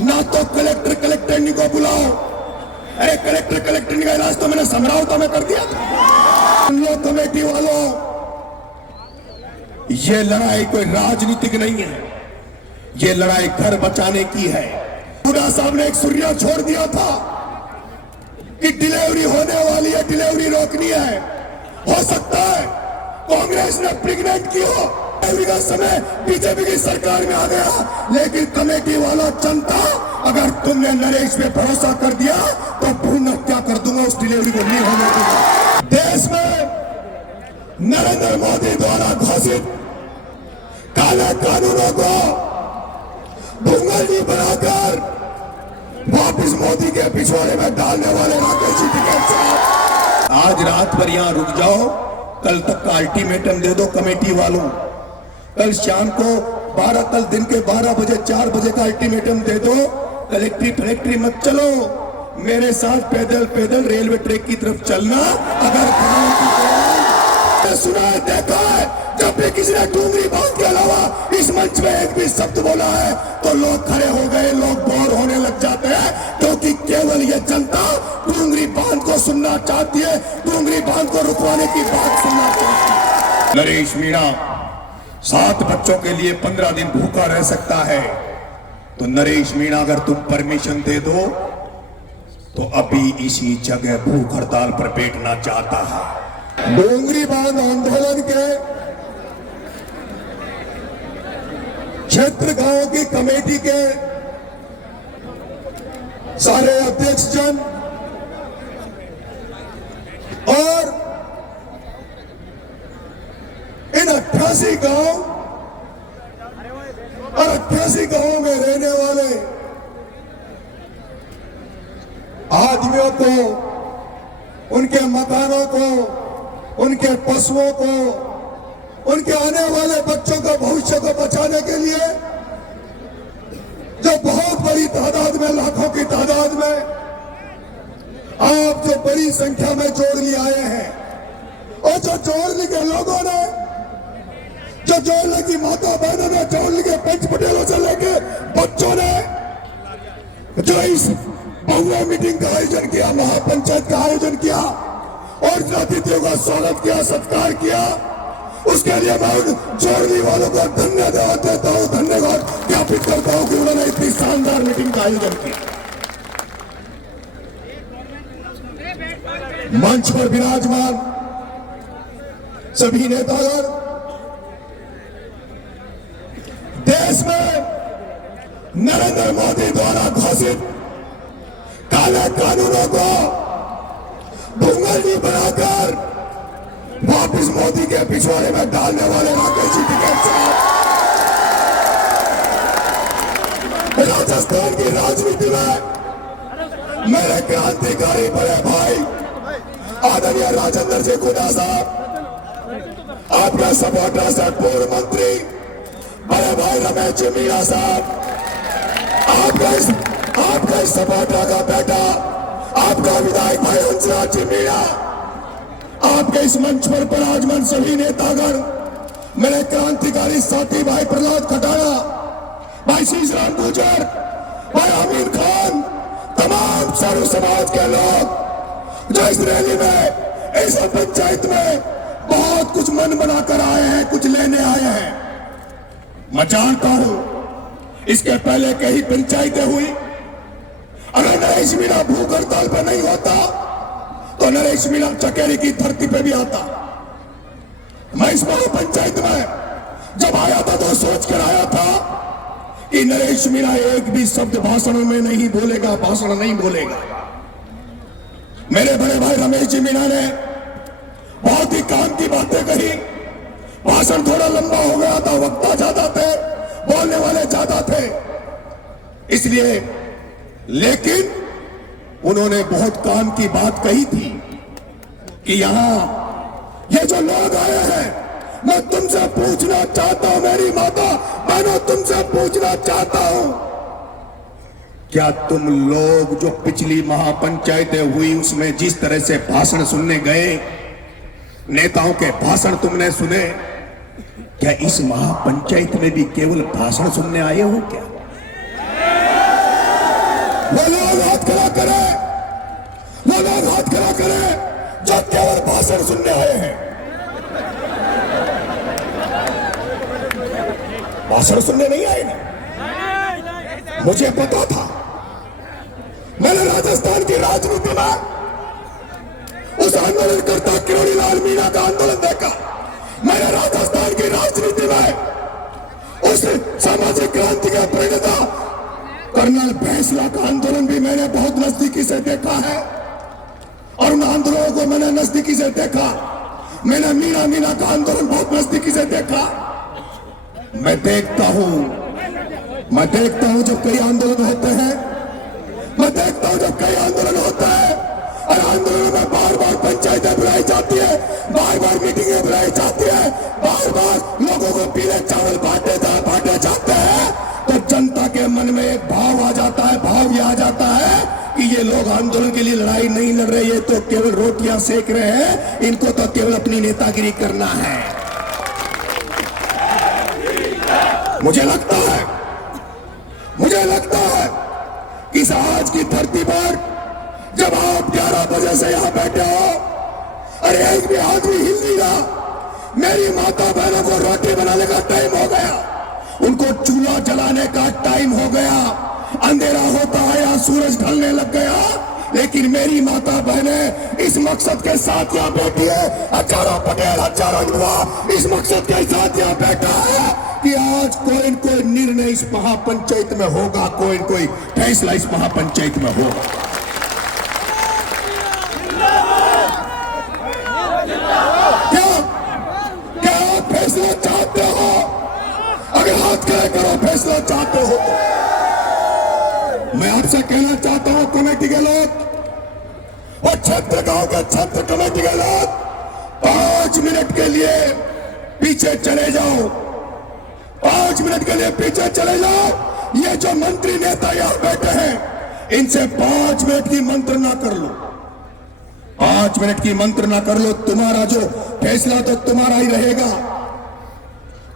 ना तो कलेक्टर कलेक्टरनी को बुलाओ। अरे कलेक्टर कलेक्टरनी का इलाज तो मैंने समझाओ में कर दिया था। लो कमेटी वालों, ये लड़ाई कोई राजनीतिक नहीं है, ये लड़ाई घर बचाने की है। हुड्डा साहब ने एक सुर्रिया छोड़ दिया था कि डिलीवरी होने वाली है, डिलीवरी रोकनी है। हो सकता है कांग्रेस ने प्रेग्नेंट की हो, डिलीवरी का समय बीजेपी की सरकार में आ गया, लेकिन कमेटी वाला जनता, अगर तुमने नरेश पे भरोसा कर दिया तो भ्रूण हत्या कर दूंगा, उस डिलीवरी को नहीं होने दूंगा। देश में नरेंद्र मोदी द्वारा घोषित काले कानूनों को भूंगली बनाकर वापिस मोदी के पिछवाड़े में डालने वाले राकेश जी टिकैत साहब, आज रात भर यहां रुक जाओ, कल तक का अल्टीमेटम दे दो कमेटी वालों। कल शाम को 12, कल दिन के 12 बजे 4 बजे का अल्टीमेटम दे दो। कलेक्ट्री फैक्ट्री मत चलो, मेरे साथ पैदल पैदल रेलवे ट्रैक की तरफ चलना। अगर सुना है, देखा है, जब भी किसी ने डूंगरी बांध के अलावा इस मंच में एक भी शब्द बोला है तो लोग खड़े हो गए, लोग बोर होने लग जाते हैं, क्योंकि केवल ये जनता डूंगरी बांध को सुनना चाहती है, डूंगरी बांध को रुकवाने की बात सुनना चाहती है। नरेश मीणा 7 बच्चों के लिए 15 दिन भूखा रह सकता है, तो नरेश मीणा अगर तुम परमिशन दे दो तो अभी इसी जगह भूख हड़ताल पर बैठना चाहता है। डोंगरी बांध आंदोलन के क्षेत्र गांव की कमेटी के सारे अध्यक्ष जन और इन 88 गांव और 88 गांवों में रहने वाले आदमियों को, उनके मकानों को, उनके पशुओं को, उनके आने वाले बच्चों का भविष्य को बचाने के लिए जो बहुत बड़ी तादाद में, लाखों की तादाद में आप जो बड़ी संख्या में जोड़ने आए हैं, और जो जोड़ने के लोगों ने, जो जोड़ने की माता बहनों ने, जोड़ने के पंच पटेलों से लेके बच्चों ने जो इस बहुआ मीटिंग का आयोजन किया, महापंचायत का आयोजन किया और अतिथियों का स्वागत किया, सत्कार किया, उसके लिए मैं जोड़ने वालों को धन्यवाद देता हूं, धन्यवाद ज्ञापित करता हूं कि उन्होंने इतनी शानदार मीटिंग का आयोजन किया। मंच पर विराजमान सभी नेतागण, देश में नरेंद्र मोदी द्वारा घोषित काले कानूनों को भूंगली बनाकर वापिस मोदी के पिछवाड़े में डालने वाले राकेश जी टिकैत साहब, राजस्थान की राजनीति में मेरे क्रांतिकारी बड़े भाई आदरणीय राजेंद्र जी खुदा साहब, आपका सपोर्टर से पूर्व मंत्री बड़े भाई रमेश जी मीणा साहब, आपका इस सपोर्टर का बेटा, आपका विधायक भाई हंसराज जी मीणा, आपके इस मंच पर विराजमान सभी नेतागण, मेरे क्रांतिकारी साथी भाई प्रहलाद खटाड़ा, भाई शीशराम गुर्जर, भाई अमीन खान, तमाम सर्व समाज के लोग जो इस रैली में, इस पंचायत में बहुत कुछ मन बनाकर आए हैं, कुछ लेने आए हैं। मैं जानता हूं इसके पहले कई पंचायतें हुई, अगर नरेश मीणा भूख हड़ताल पर नहीं होता तो नरेश मीणा चकेरी की धरती पे भी आता। मैं इस पंचायत में जब आया था तो सोच कर आया था कि नरेश मीणा एक भी शब्द भाषण में नहीं बोलेगा, भाषण नहीं बोलेगा। मेरे बड़े भाई रमेश जी मीणा ने बहुत ही काम की बातें कही, भाषण थोड़ा लंबा हो गया था, वक्ता ज्यादा थे, बोलने वाले ज्यादा थे, इसलिए, लेकिन उन्होंने बहुत काम की बात कही थी कि यहां ये जो लोग आए हैं, मैं तुमसे पूछना चाहता हूं, मेरी माता बहनों, तुमसे पूछना चाहता हूं, क्या तुम लोग जो पिछली महापंचायतें हुई उसमें जिस तरह से भाषण सुनने गए, नेताओं के भाषण तुमने सुने, क्या इस महापंचायत में भी केवल भाषण सुनने आए हो क्या? वो लोग हाथ खड़ा करें, वो लोग हाथ खड़ा करें जो केवल भाषण सुनने आए हैं। भाषण सुनने नहीं आए ना, मुझे पता था। मैंने राजस्थान की राजनीति में उस आंदोलनकर्ता किरोड़ी लाल मीणा का आंदोलन देखा। मैंने राजस्थान की राजनीति में उस सामाजिक क्रांति का प्रणेता कर्नल फैसला का आंदोलन भी मैंने बहुत नजदीकी से देखा है और उन आंदोलनों को मैंने नजदीकी से देखा। मैंने मीणा का आंदोलन बहुत नजदीकी से देखा। मैं देखता हूं जब कई आंदोलन होते हैं, मैं देखता हूं जब कई आंदोलन होते हैं और आंदोलनों में बार बार पंचायतें बुलाई जाती है, बार बार मीटिंगें बुलाई जाती है, बार बार लोगों को पीले चावल बांटे जाते हैं, तो जनता के मन में एक भाव आ जाता है, भाव यह आ जाता है कि ये लोग आंदोलन के लिए लड़ाई नहीं लड़ रहे, ये तो केवल रोटियां सेक रहे हैं, इनको तो केवल अपनी नेतागिरी करना है। मुझे लगता है कि इस आज की धरती पर जब आप 11 बजे से यहां बैठे हो और एक भी आदमी हिल नहीं रहा, मेरी माता बहनों को रोटी बनाने का टाइम हो गया, उनको चूल्हा जलाने का टाइम हो गया। अंधेरा होता है या सूरज ढलने लग गया, लेकिन मेरी माता बहनें इस मकसद के साथ यहाँ बैठी है, हजारों पटेल, हजारों युवा इस मकसद के साथ यहाँ बैठा है कि आज कोई न कोई निर्णय इस महापंचायत में होगा, कोई न कोई फैसला इस महापंचायत में होगा। क्या आप फैसला चाहते हो? अगर हाथ खड़े करो फैसला चाहते हो तो मैं आपसे कहना चाहता हूं, कमेटी के लोग और क्षेत्र गांव के क्षेत्र कमेटी के लोग 5 मिनट के लिए पीछे चले जाओ, 5 मिनट के लिए पीछे चले जाओ। ये जो मंत्री नेता यहां बैठे हैं, इनसे 5 मिनट की मंत्रणा कर लो, 5 मिनट की मंत्रणा कर लो। तुम्हारा जो फैसला तो तुम्हारा ही रहेगा,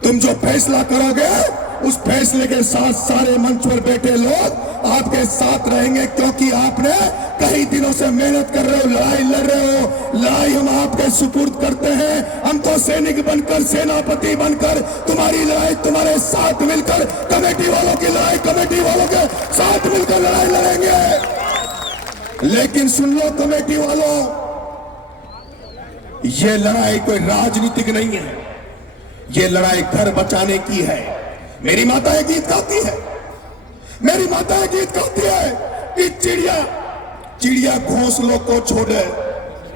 तुम जो फैसला करोगे उस फैसले के साथ सारे मंच पर बैठे लोग आपके साथ रहेंगे, क्योंकि आपने कई दिनों से मेहनत कर रहे हो, लड़ाई लड़ रहे हो। लड़ाई हम आपके सुपुर्द करते हैं, हम तो सैनिक बनकर, सेनापति बनकर तुम्हारी लड़ाई तुम्हारे साथ मिलकर, कमेटी वालों की लड़ाई कमेटी वालों के साथ मिलकर लड़ाई लड़ेंगे। लेकिन सुन लो कमेटी वालों, ये लड़ाई कोई राजनीतिक नहीं है, ये लड़ाई घर बचाने की है। मेरी माता एक गीत गाती है, मेरी माता एक गीत गाती है कि चिड़िया घोंसलों को छोड़े,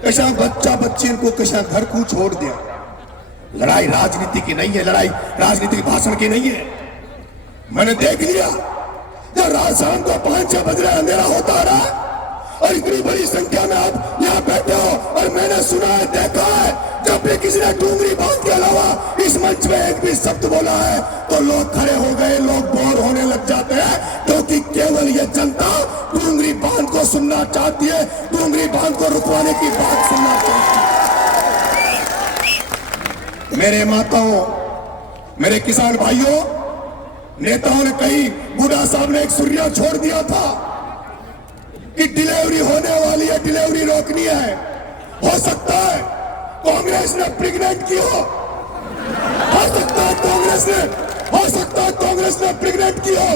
कैसा बच्चा बच्ची को कैसा घर को छोड़ दिया। लड़ाई राजनीति की नहीं है, लड़ाई राजनीतिक भाषण की नहीं है। मैंने देख लिया जब रात शाम को 5-6 बज रहे अंधेरा होता रहा और इतनी बड़ी संख्या में आप यहाँ बैठे हो, और मैंने सुना है, देखा है, जब भी किसी ने डूंगरी बांध के अलावा इस मंच में एक भी शब्द बोला है तो लोग खड़े हो गए, लोग बोर होने लग जाते हैं, क्योंकि केवल ये जनता डूंगरी बांध को सुनना चाहती है, डूंगरी बांध को रुकवाने की बात सुनना चाहती है। मेरे माताओं, मेरे किसान भाइयों, नेताओं ने कही, बूढ़ा साहब ने एक सुर्रिया छोड़ दिया था कि डिलीवरी होने वाली है, डिलीवरी रोकनी है। हो सकता है कांग्रेस ने प्रेग्नेंट की हो सकता है कांग्रेस ने प्रेग्नेंट की हो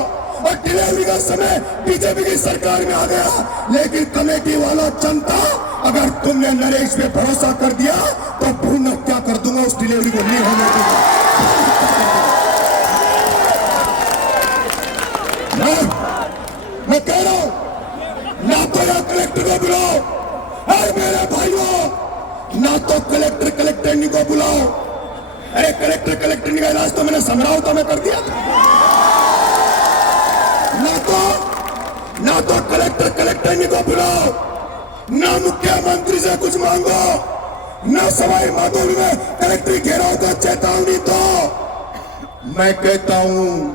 और डिलीवरी का समय बीजेपी की सरकार में आ गया। लेकिन कमेटी वाला जनता, अगर तुमने नरेश पे भरोसा कर दिया तो भ्रूण हत्या कर दूंगा, उस डिलीवरी को नहीं होने दूंगा। मैं कह रहा हूं, ना तो या कलेक्टर को बुलाओ, अरे मेरे भाइयों, ना तो कलेक्टर को बुलाओ। अरे कलेक्टर का इलाज तो मैंने समझाओ में कर दिया था। ना तो कलेक्टर को बुलाओ, ना मुख्यमंत्री से कुछ मांगो, ना सवाई माधोपुर में कलेक्टर घेराव को चेतावनी दो। मैं कहता हूं,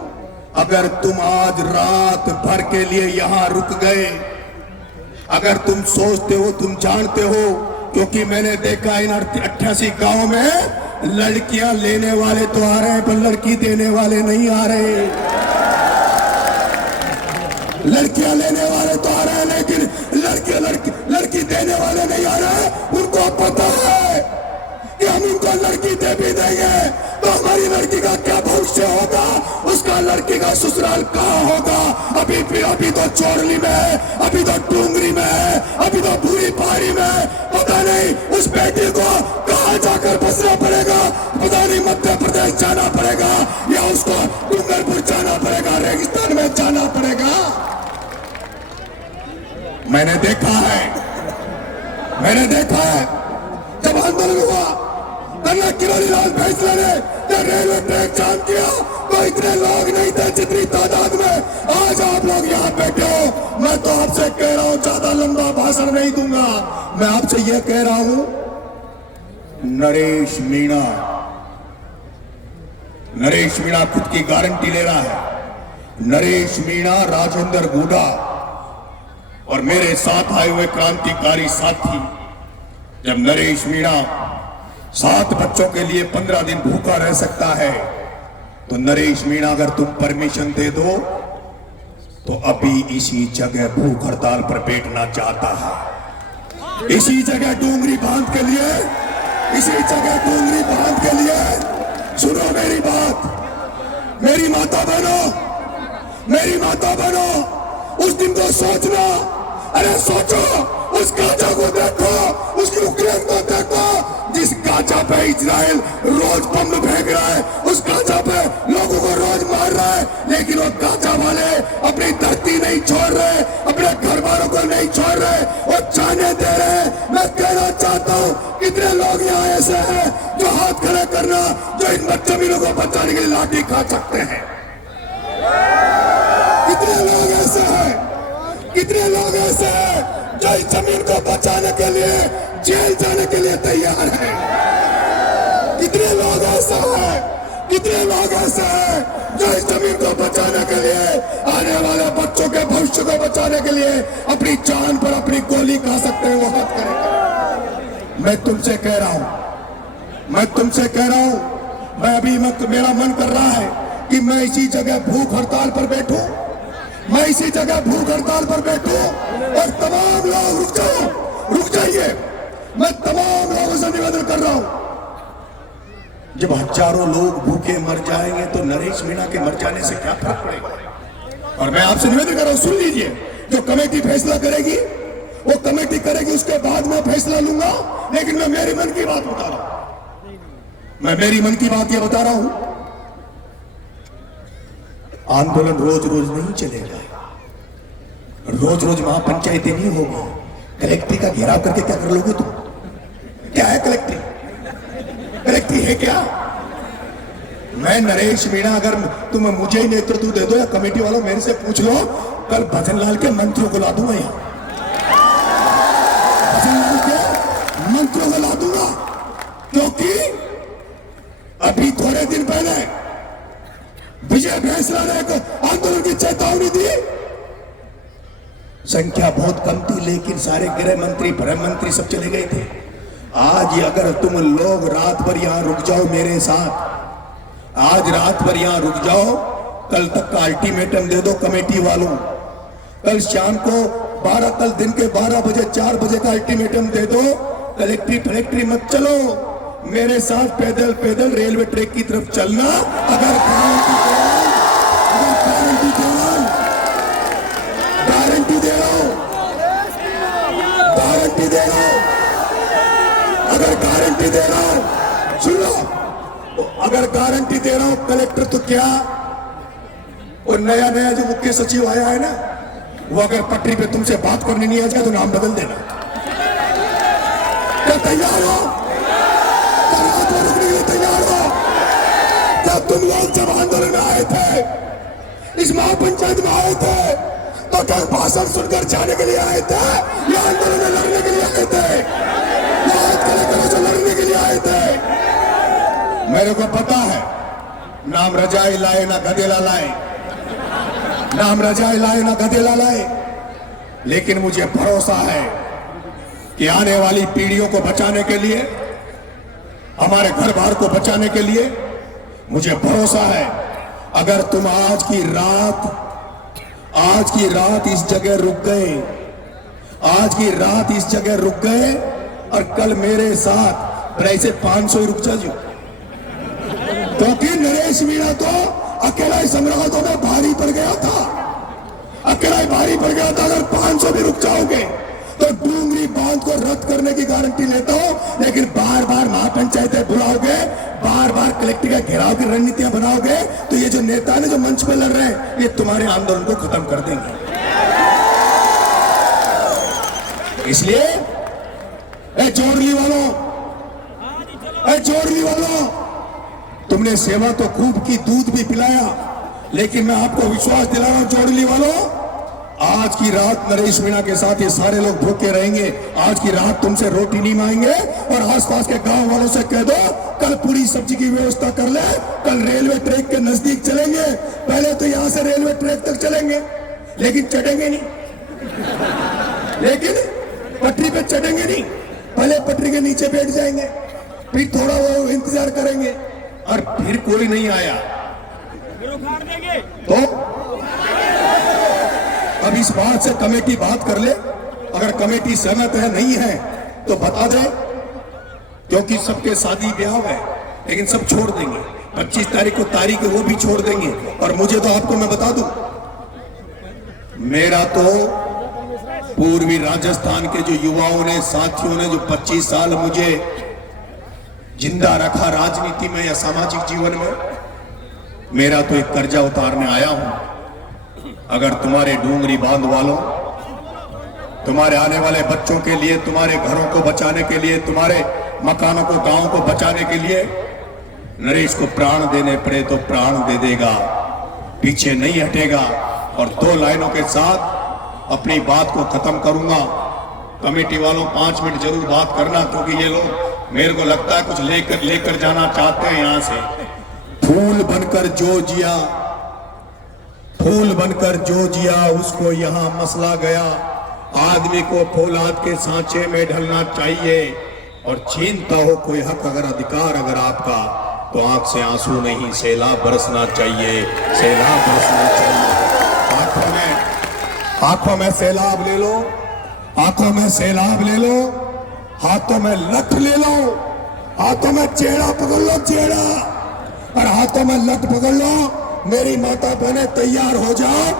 अगर तुम आज रात भर के लिए यहां रुक गए, अगर तुम सोचते हो, तुम जानते हो, क्योंकि मैंने देखा इन 88 गांव में लड़कियां लेने वाले तो आ रहे हैं पर लड़की देने वाले नहीं आ रहे। लड़कियां लेने वाले तो लड़की का ससुराल कहाँ होगा? अभी तो चोरली में है, अभी तो टूंगरी में है, अभी तो भूरी पहाड़ी में है। पता नहीं उस बेटी को कहाँ जाकर बसना पड़ेगा। पता नहीं मध्य प्रदेश जाना पड़ेगा या उसको डूंगरपुर जाना पड़ेगा, रेगिस्तान में जाना पड़ेगा। मैंने देखा है जब आंदोलन हुआ, कर्नल किरोड़ी लाल फैसला ने जब रेलवे ट्रैक जाम किया तो इतने लोग नहीं थे जितनी तादाद में आज आप लोग यहाँ बैठे हो। मैं तो आपसे कह रहा हूं, ज्यादा लंबा भाषण नहीं दूंगा। मैं आपसे यह कह रहा हूं, नरेश मीणा खुद की गारंटी ले रहा है। नरेश मीणा, राजेंद्र गुडा और मेरे साथ आए हुए क्रांतिकारी साथी, जब नरेश मीणा 7 बच्चों के लिए 15 दिन भूखा रह सकता है, तो नरेश मीणा अगर तुम परमिशन दे दो तो अभी इसी जगह भूख हड़ताल पर बैठना चाहता है। इसी जगह डूंगरी बांध के लिए, सुनो मेरी बात, मेरी माता बहनों, उस दिन को सोचना। अरे सोचो, उस गाजा को देखो, उस यूक्रेन को देखो, जिस गाजा पे इजराइल रोज बम फेंक रहा है, उस गाजा पे लोगों को रोज मार रहा है, लेकिन वो गाजा वाले अपनी धरती नहीं छोड़ रहे, अपने घर वालों को नहीं छोड़ रहे, वो जाने दे रहे। मैं कहना चाहता हूँ, कितने लोग यहाँ ऐसे हैं जो हाथ खड़े करना, जो इन जमीनों को बचाने के लिए लाठी खा सकते हैं। कितने लोग ऐसे हैं जो इस जमीन को बचाने के लिए जेल जाने के लिए तैयार हैं। कितने लोग ऐसे हैं जो इस जमीन को बचाने के लिए, आने वाले बच्चों के भविष्य को बचाने के लिए अपनी जान पर अपनी गोली खा सकते हैं, वो हद करेंगे। मैं तुमसे कह रहा हूं, मैं अभी मेरा मन कर रहा है कि मैं इसी जगह भूख हड़ताल पर बैठूं और तमाम लोग रुक जाइए। मैं तमाम लोगों से निवेदन कर रहा हूं, जब हजारों लोग भूखे मर जाएंगे तो नरेश मीणा के मर जाने से क्या फर्क पड़ेगा। और मैं आपसे निवेदन कर रहा हूं, सुन लीजिए, जो कमेटी फैसला करेगी वो कमेटी करेगी, उसके बाद मैं फैसला लूंगा। लेकिन मैं मेरी मन की बात बता रहा हूं, आंदोलन रोज नहीं चलेगा, रोज महापंचायतें नहीं होगी। कलेक्ट्री का घेराव करके क्या कर लोगे तुम? क्या है कलेक्ट्री है क्या? मैं नरेश मीणा, अगर तुम मुझे ही नेतृत्व दे दो या कमेटी वालों मेरे से पूछ लो, कल भजनलाल के मंत्रियों को ला दूंगा यहाँ, क्योंकि अभी थोड़े दिन पहले विजय फैसला ने एक आंदोलन की चेतावनी दी। संख्या बहुत कम थी, लेकिन सारे गृह मंत्री सब चले गए थे। आज अगर तुम लोग रात भर यहां रुक जाओ मेरे साथ, आज रात भर यहां रुक जाओ, कल तक का अल्टीमेटम दे दो कमेटी वालों, कल शाम को कल दिन के 12 बजे 4 बजे का अल्टीमेटम दे दो, कलेक्ट्री मत चलो, मेरे साथ पैदल रेलवे ट्रैक की तरफ चलना। अगर गारंटी दे रहा हूं, सुन लो, अगर गारंटी दे रहा हूं कलेक्टर तो क्या, और नया जो मुख्य सचिव आया है ना, वो अगर पटरी पे तुमसे बात करने नहीं आ जाए तो नाम बदल देना। क्या तैयार हो? तुम लोग जब आंदोलन में आए थे, इस महापंचायत में आए थे, तो क्या भाषण सुनकर जाने के लिए आए थे या आंदोलन में लड़ने के लिए आए थे? जो लड़ने के लिए आए थे, मेरे को पता है, नाम रजाई लाए ना गधेला लाए, लेकिन मुझे भरोसा है कि आने वाली पीढ़ियों को बचाने के लिए, हमारे घर बार को बचाने के लिए, मुझे भरोसा है, अगर तुम आज की रात इस जगह रुक गए, और कल मेरे साथ ऐसे 500 ही रुक जाओ, क्योंकि नरेश मीणा तो अकेला ही सम्राटों में भारी पड़ गया था, अकेला ही भारी पड़ गया था। अगर 500 भी रुक जाओगे तो डूंगरी बांध को रद्द करने की गारंटी लेता हूं, लेकिन बार बार महापंचायतें बुलाओगे, बार बार कलेक्टर का घेराव की रणनीतियां बनाओगे, तो ये जो नेता ने जो मंच पे लड़ रहे हैं, ये तुम्हारे आंदोलन को खत्म कर देंगे। इसलिए जोड़ली वालों, जोड़ली वालों, तुमने सेवा तो खूब की, दूध भी पिलाया, लेकिन मैं आपको विश्वास दिला रहा हूं जोड़ली वालों, आज की रात नरेश मीणा के साथ ये सारे लोग भूखे रहेंगे। आज की रात तुमसे रोटी नहीं मांगेंगे, और आसपास के गांव वालों से कह दो कल पूरी सब्जी की व्यवस्था कर ले, कल रेलवे ट्रैक के नजदीक चलेंगे। पहले तो यहां से रेलवे ट्रैक तक चलेंगे, लेकिन चढ़ेंगे नहीं, लेकिन पटरी पे चढ़ेंगे नहीं, पहले पटरी के नीचे बैठ जाएंगे, फिर थोड़ा वो इंतजार करेंगे, और फिर कोई नहीं आया तो अब इस बात से कमेटी बात कर ले। अगर कमेटी सहमत है, नहीं है तो बता दे, क्योंकि सबके शादी ब्याह है, लेकिन सब छोड़ देंगे। 25 तारीख को तारीख है, वो भी छोड़ देंगे। और मुझे तो आपको मैं बता दूं, मेरा तो पूर्वी राजस्थान के जो युवाओं ने, साथियों ने, जो 25 साल मुझे जिंदा रखा राजनीति में या सामाजिक जीवन में, मेरा तो एक कर्जा उतारने आया हूं। अगर तुम्हारे डूंगरी बांध वालों, तुम्हारे आने वाले बच्चों के लिए, तुम्हारे घरों को बचाने के लिए, तुम्हारे मकानों को, गांव को बचाने के लिए नरेश को प्राण देने पड़े तो प्राण दे देगा, पीछे नहीं हटेगा। और 2 लाइनों के साथ अपनी बात को खत्म करूंगा। कमेटी वालों 5 मिनट जरूर बात करना, क्योंकि ये लोग मेरे को लगता है कुछ लेकर जाना चाहते हैं यहां से। फूल बनकर जो जिया, फूल बनकर जो जिया, उसको यहां मसला गया। आदमी को फौलाद के सांचे में ढलना चाहिए, और छीनता हो कोई हक अगर, अधिकार अगर आपका, तो आंख से आंसू नहीं, सैलाब बरसना चाहिए, सैलाब बरसना चाहिए। आंखों में सैलाब ले लो, आंखों में सैलाब ले लो, हाथों में लठ ले लो, हाथों में चेहरा पकड़ लो, चेहरा, और हाथों में लठ पकड़ लो। मेरी माता बहने तैयार हो जाओ,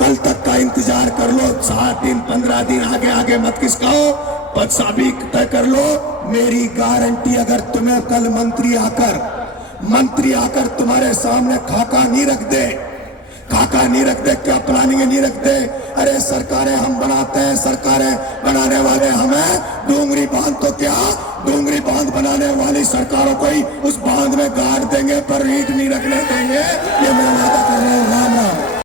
कल तक का इंतजार कर लो, 7 दिन 15 दिन आगे आगे मत खिसकाओ, पद साबित तय कर लो। मेरी गारंटी, अगर तुम्हें कल मंत्री आकर तुम्हारे सामने खाका नहीं रख दे, खाका नहीं रख दे, क्या प्लानिंग नहीं रख दे, अरे सरकारें हम बनाते हैं, सरकारें बनाने वाले हमें, डूंगरी बांध तो क्या, डूंगरी बांध बनाने वाली सरकारों को ही उस बांध में गाड़ देंगे, पर ईंट नहीं रखने देंगे। ये मैं वादा कर रहा हूँ।